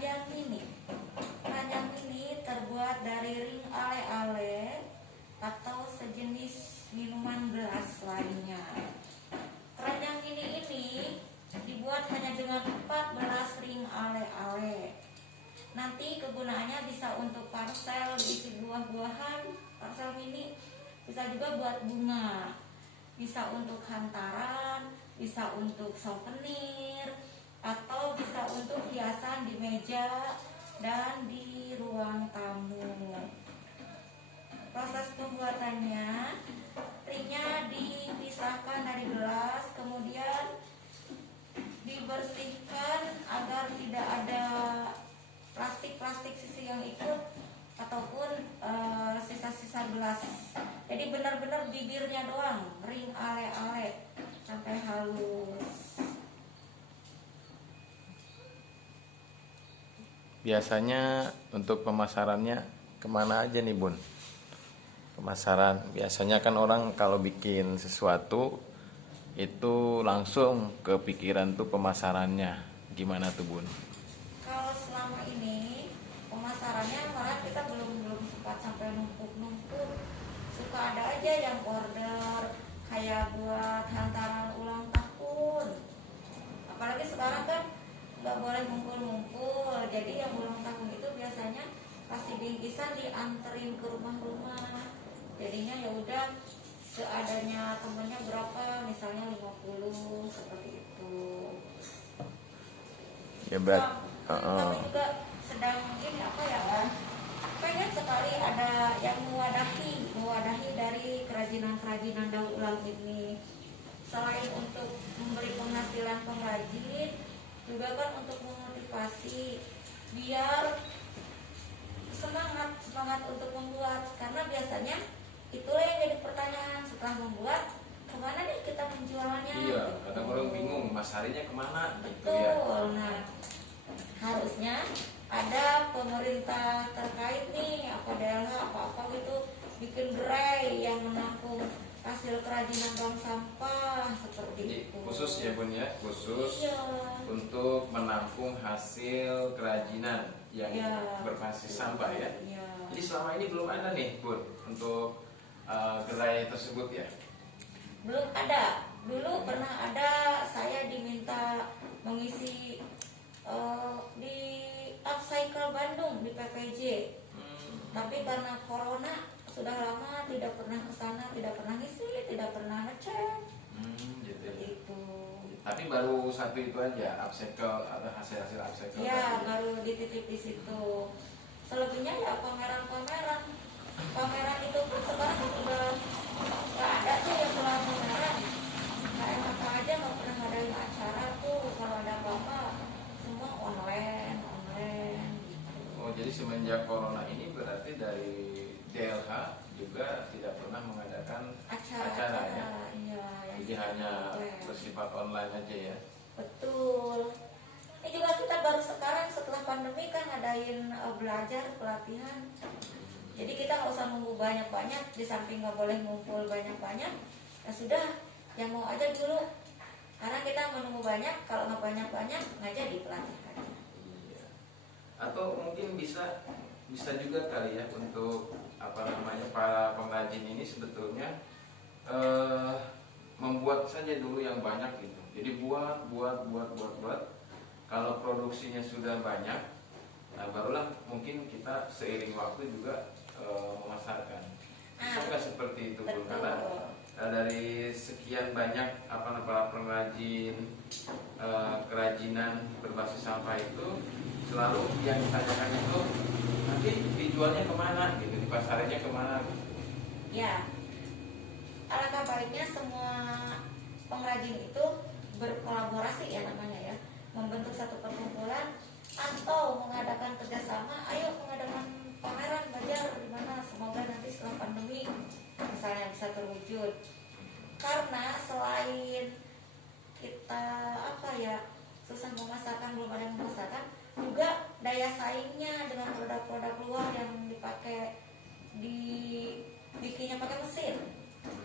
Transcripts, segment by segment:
keranjang mini. Keranjang mini terbuat dari ring ale-ale atau sejenis minuman gelas lainnya. Keranjang mini ini dibuat hanya dengan 14 ring ale-ale. Nanti kegunaannya bisa untuk parsel berisi buah-buahan, parsel mini, bisa juga buat bunga, bisa untuk hantaran, bisa untuk souvenir, atau bisa untuk hiasan di meja dan di ruang tamu. Proses pembuatannya, ringnya dipisahkan dari gelas, kemudian dibersihkan agar tidak ada plastik sisi yang ikut ataupun sisa-sisa gelas. Jadi benar-benar bibirnya doang, ring ale-ale sampai halus. Biasanya untuk pemasarannya kemana aja nih Bun? Pemasaran biasanya kan orang kalau bikin sesuatu itu langsung kepikiran tuh pemasarannya gimana tuh Bun? Kalau selama ini pemasarannya malah kita belum sempat sampai numpuk. Suka ada aja yang order kayak buat hantaran ulang tahun. Apalagi sekarang kan nggak boleh ngumpul, jadi yang ulang tahun itu biasanya pasti bingkisan dianterin ke rumah-rumah. Jadinya ya udah seadanya temennya berapa, misalnya 50 seperti itu. Ya berat. Kami juga sedang ini apa ya kan, pengen sekali ada yang mewadahi dari kerajinan daur ulang ini. Selain untuk memberi penghasilan pengrajin, juga kan untuk memotivasi biar semangat untuk membuat, karena biasanya itulah yang jadi pertanyaan setelah membuat, kemana nih kita menjualnya? Iya, kadang orang bingung mas harinya kemana gitu Betul. ya. Nah, harusnya ada pemerintah terkait nih, apa DLH apa gitu, bikin gerai yang menampung hasil kerajinan bank sampah seperti Jadi itu. khusus ya Bun ya, khusus Iya. untuk menampung hasil kerajinan yang berbasis sampah ya. Iya. Jadi selama ini belum ada nih Bun untuk gerai tersebut ya. Belum ada. Dulu pernah ada, saya diminta mengisi di Upcycle Bandung di PPJ. Tapi karena corona sudah lama tidak pernah ke sana, tidak pernah ngisi, tidak pernah ngecek. Gitu ya. Itu. Tapi baru satu itu aja, upcycle, ada hasil-hasil upcycle. Ya, baru dititip di situ. Selebihnya ya pameran-pameran. Pameran itu pun sekarang udah nggak ada tuh yang jualan pameran. Kayak apa aja nggak pernah ngadain acara tuh. Kalau ada apa-apa semua online. Oh, jadi semenjak corona ini berarti dari DLH juga tidak pernah mengadakan acara ya? Iya, Jadi hanya bersifat online aja ya? Betul. Ini juga kita baru sekarang setelah pandemi kan ngadain belajar pelatihan. Jadi kita nggak usah nunggu banyak-banyak, di samping nggak boleh ngumpul banyak-banyak, ya sudah, yang mau aja dulu. Karena kita menunggu banyak, kalau nggak banyak-banyak nggak jadi pelatihan. Iya. Atau mungkin bisa juga kali ya untuk para pengrajin ini sebetulnya membuat saja dulu yang banyak gitu. Jadi buat. Kalau produksinya sudah banyak, nah barulah mungkin kita seiring waktu juga memasarkan. Bisa nggak seperti itu Bun? Karena dari sekian banyak para pengrajin kerajinan berbasis sampah itu selalu yang ditanyakan itu nanti dijualnya kemana gitu, dipasarnya kemana gitu. Ya, alangkah baiknya semua pengrajin itu berkolaborasi ya namanya ya, membentuk satu perkumpulan atau mengadakan kerjasama. Ayo mengadakan pameran belajar di mana, semoga nanti setelah pandemi misalnya bisa terwujud. Karena selain kita susah memasarkan, belum ada yang memasarkan, juga daya saingnya dengan produk-produk luar yang dipakai bikinnya pakai mesin.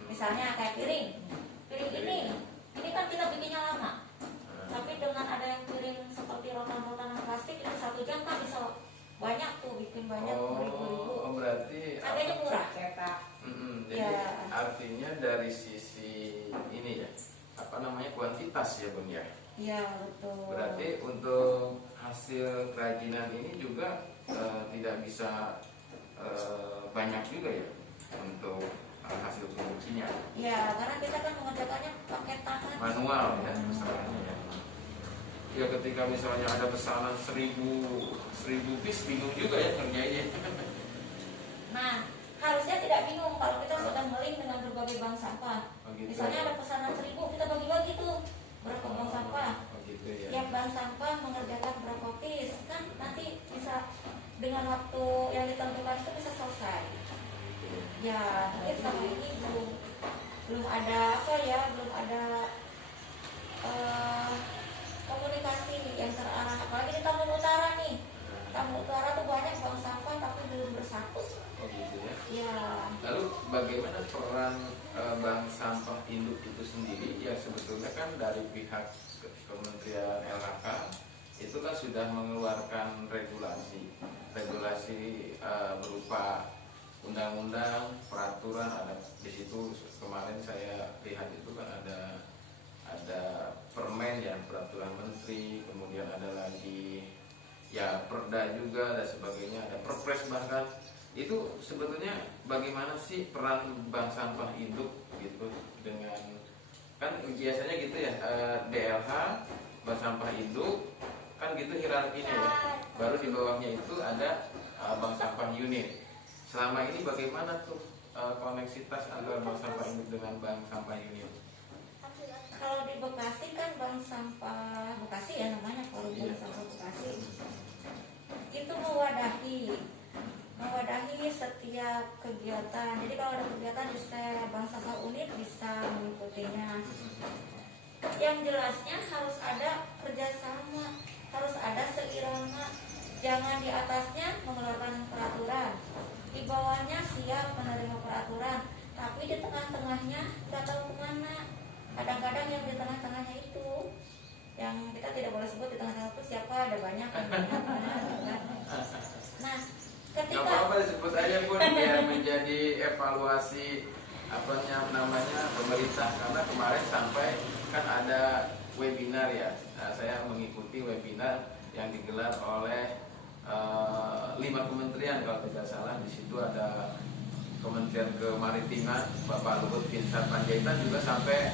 Misalnya kayak piring ini kan kita bikinnya lama, Tapi dengan ada yang kirim seperti rotan-rotan plastik itu 1 jam kan bisa banyak tuh, bikin banyak beribu-ribu. Oh, berarti Harganya murah. cetak. jadi Ya. artinya dari sisi ini ya, apa namanya, kuantitas ya Bun ya. Iya betul. Berarti untuk hasil kerajinan ini juga tidak bisa banyak juga ya untuk hasil produksinya. Ya, karena kita kan mengerjakannya pakai tangan. Manual ya masalahnya ya. Ya ketika misalnya ada pesanan 1000 piece, bingung juga ya kerjainnya. Nah, harusnya tidak bingung kalau kita sudah melink dengan berbagai bank sampah. Oh, gitu Misalnya ya. ada pesanan 1000, kita bagi-bagi tuh berapa bank sampah. Oh, gitu ya. Tiap bank sampah mengerjakan berapa piece, kan nanti bisa dengan waktu yang ditentukan itu bisa selesai. Gitu ya. Ya, mungkin selama ini belum ada apa ya, belum ada komunikasi yang terarah. Apalagi di Tambun Utara nih. Tambun Utara tuh banyak bank sampah tapi belum bersatu. Oh gitu ya. Ya, Lalu bagaimana peran bank sampah induk itu sendiri? Ya sebetulnya kan dari pihak Kementerian LHK itu kan sudah mengeluarkan regulasi berupa undang-undang, peraturan, ada di situ. Kemarin saya lihat itu kan ada permen ya, peraturan menteri, kemudian ada lagi ya perda juga dan sebagainya, ada perpres bahkan. Itu sebetulnya bagaimana sih peran bank sampah induk gitu dengan, kan biasanya gitu ya, DLH, bank sampah induk kan gitu hierarkinya ya, baru di bawahnya itu ada bank sampah unit. Selama ini bagaimana tuh koneksitas antara bank sampah induk dengan bank sampah unit? kalau di Bekasi kan bank sampah Bekasi ya namanya, kalau Iya. bank sampah Bekasi itu mewadahi setiap kegiatan. Jadi kalau ada kegiatan bisa bank sampah unit bisa mengikutinya. Yang jelasnya harus ada kerjasama, harus ada seirama. Jangan di atasnya mengeluarkan peraturan, di bawahnya siap menerima peraturan, tapi di tengah-tengahnya nggak tahu kemana. Kadang-kadang yang di tengah-tengahnya itu yang kita tidak boleh sebut di tengah-tengah itu siapa, ada banyak kan. Nah, Gak ketika apa-apa disebut aja pun biar menjadi evaluasi apa namanya pemerintah, karena kemarin sampai kan ada webinar ya. Nah, saya mengikuti webinar yang digelar oleh 5 kementerian kalau tidak salah. Di situ ada Kementerian Kemaritiman, Bapak Luhut Binsar Panjaitan juga sampai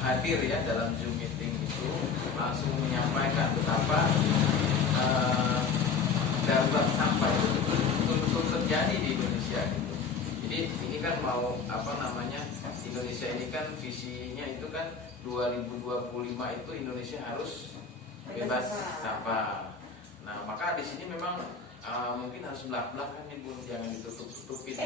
hadir ya dalam Zoom meeting itu, langsung menyampaikan betapa darurat sampah itu betul-betul terjadi di Indonesia gitu. Jadi ini kan mau apa namanya, Indonesia ini kan visinya itu kan 2025 itu Indonesia harus bebas sampah. Nah maka di sini memang mungkin harus belak-belakan nih Bun, jangan ditutup-tutupin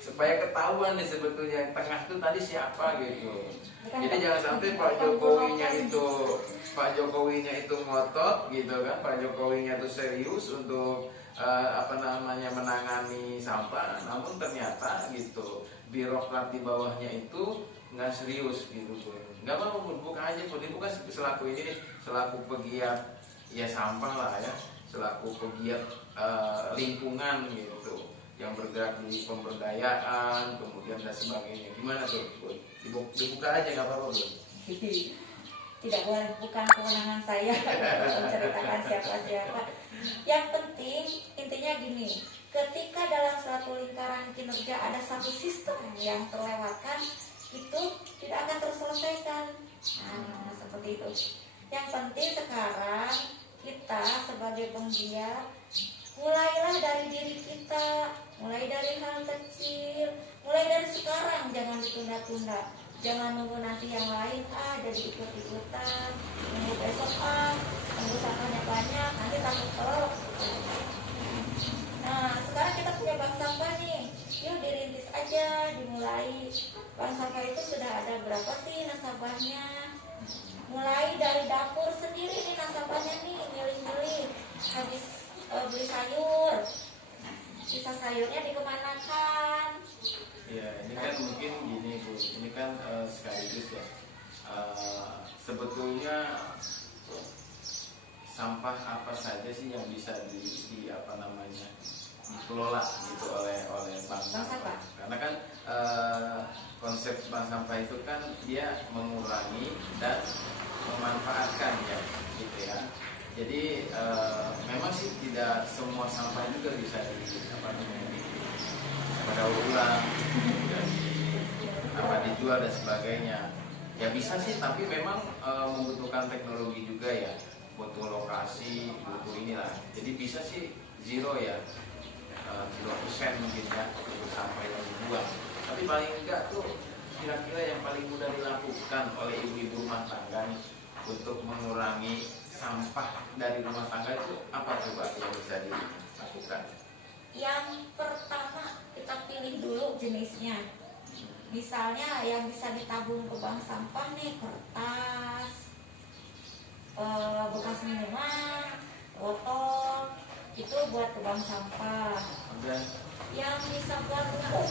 supaya ketahuan nih sebetulnya yang tengah itu tadi siapa gitu. Jadi jangan sampai Pak Jokowinya itu ngotot gitu kan, Pak Jokowinya itu serius untuk apa namanya menangani sampah, namun ternyata gitu birokrat di bawahnya itu nggak serius gitu Bun. Nggak mau Bun, buka aja Bun, ini bukan selaku ini nih, selaku pegiat ya sampah lah ya, selaku pegiat lingkungan gitu, yang bergerak di pemberdayaan kemudian dan sebagainya. Gimana tuh Bun? Dibuka aja nggak apa-apa Bun. tidak boleh, bukan kewenangan saya menceritakan siapa-siapa. Yang penting intinya gini, ketika dalam suatu lingkaran kinerja ada satu sistem yang terlewatkan, itu tidak akan terselesaikan. Nah, seperti itu. Yang penting sekarang kita sebagai penggiat, mulailah dari diri kita, mulai dari hal kecil, mulai dari sekarang, jangan ditunda-tunda. Jangan nunggu nanti yang lain jadi ikut-ikutan, nunggu besok nunggu sampahnya banyak, nanti takut telok. Nah sekarang kita punya bank sampah nih, yuk dirintis aja, dimulai. Bank sampah itu sudah ada berapa sih nasabahnya? Mulai dari dapur sendiri nih nasabahnya nih, milih-milih. Habis beli sayur, sisa sayurnya dikemanakan? Ya ini kan mungkin gini Bu, ini kan sekaligus ya sebetulnya sampah apa saja sih yang bisa di apa namanya dikelola gitu oleh bank sampah? Karena kan konsep bank sampah itu kan dia mengurangi dan memanfaatkan ya, gitu ya. Jadi memang sih tidak semua sampah juga bisa didaur ulang, kemudian dijual dan sebagainya. Ya bisa sih, tapi memang membutuhkan teknologi juga ya, butuh lokasi, butuh inilah. Jadi bisa sih zero ya, 0% mungkin ya untuk sampah yang dibuang. Tapi paling enggak tuh kira-kira yang paling mudah dilakukan oleh ibu-ibu rumah tangga nih untuk mengurangi sampah dari rumah tangga itu apa coba yang bisa dilakukan? Yang pertama kita pilih dulu jenisnya. Misalnya yang bisa ditabung ke bank sampah nih kertas, bekas minuman, botol, itu buat ke bank sampah. Dan Yang bisa buat umum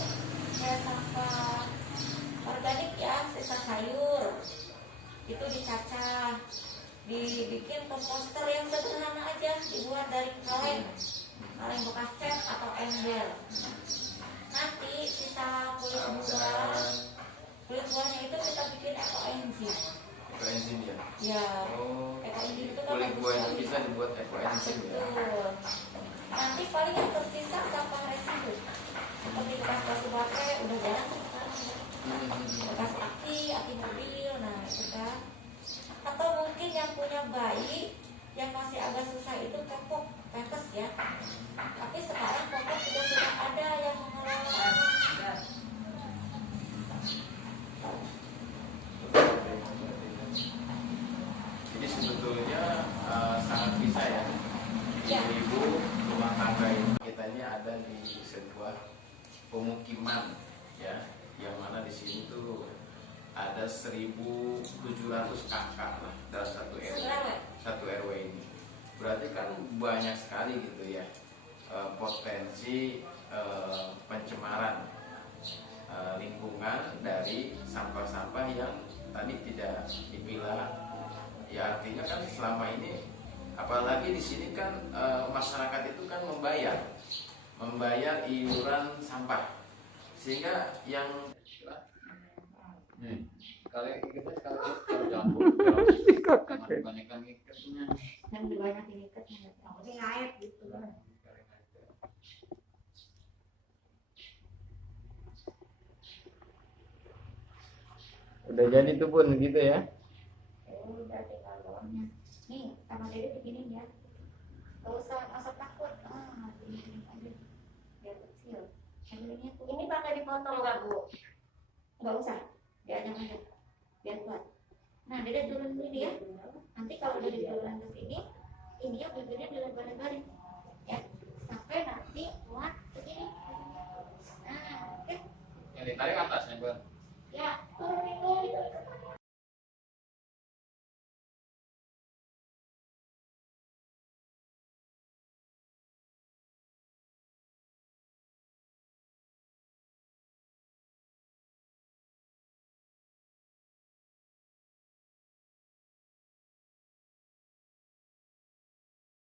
kayak sampah organik ya, sisa sayur itu dicacah, dibikin komposter yang sederhana aja, dibuat dari kaleng bekas cat atau ember. Nanti sisa kulit buahnya itu kita bikin ekoenzim. ekoenzim ya. Ya, Oh, ekoenzim itu kan kulit bagus buah itu sekali. bisa dibuat ekoenzim ya. Betul. Nanti paling yang tersisa sampah residu seperti bekas batu baterai udah jarang sekarang. Bekas aki mobil, nah itu kan. Atau mungkin yang punya bayi yang masih agak susah itu popok pempes ya. Tapi sekarang popok sudah ada yang mengelola. Jadi sebetulnya sangat bisa ya, Ya. ibu-ibu rumah tangga ini kitanya ada di sebuah pemukiman ya, yang mana di sini tuh ada 1.700 kakak lah dalam satu RW ini. Berarti kan banyak sekali gitu ya potensi pencemaran lingkungan dari sampah-sampah yang tadi tidak dipilah. Ya artinya kan selama ini, apalagi di sini kan masyarakat itu kan membayar iuran sampah, sehingga yang kalau kita kalau campur kebanyakan ikatnya Yang banyak ikatnya, yang air gitu. udah jadi tuh pun gitu ya. Udah tinggal bawahnya. Nih, sama Dede begini ya. Gak usah takut. Ini aja. Biar kecil. Ini pakai dipotong nggak Bu? Nggak usah. Diajak aja. Biar kuat. Nah, Dede turun sini ya. Nanti kalau Dede turun ke sini, ini ya bibirnya dilebar-lebarin. Ya. Sampai nanti muat segini. Nah, oke. yang ditarik atas.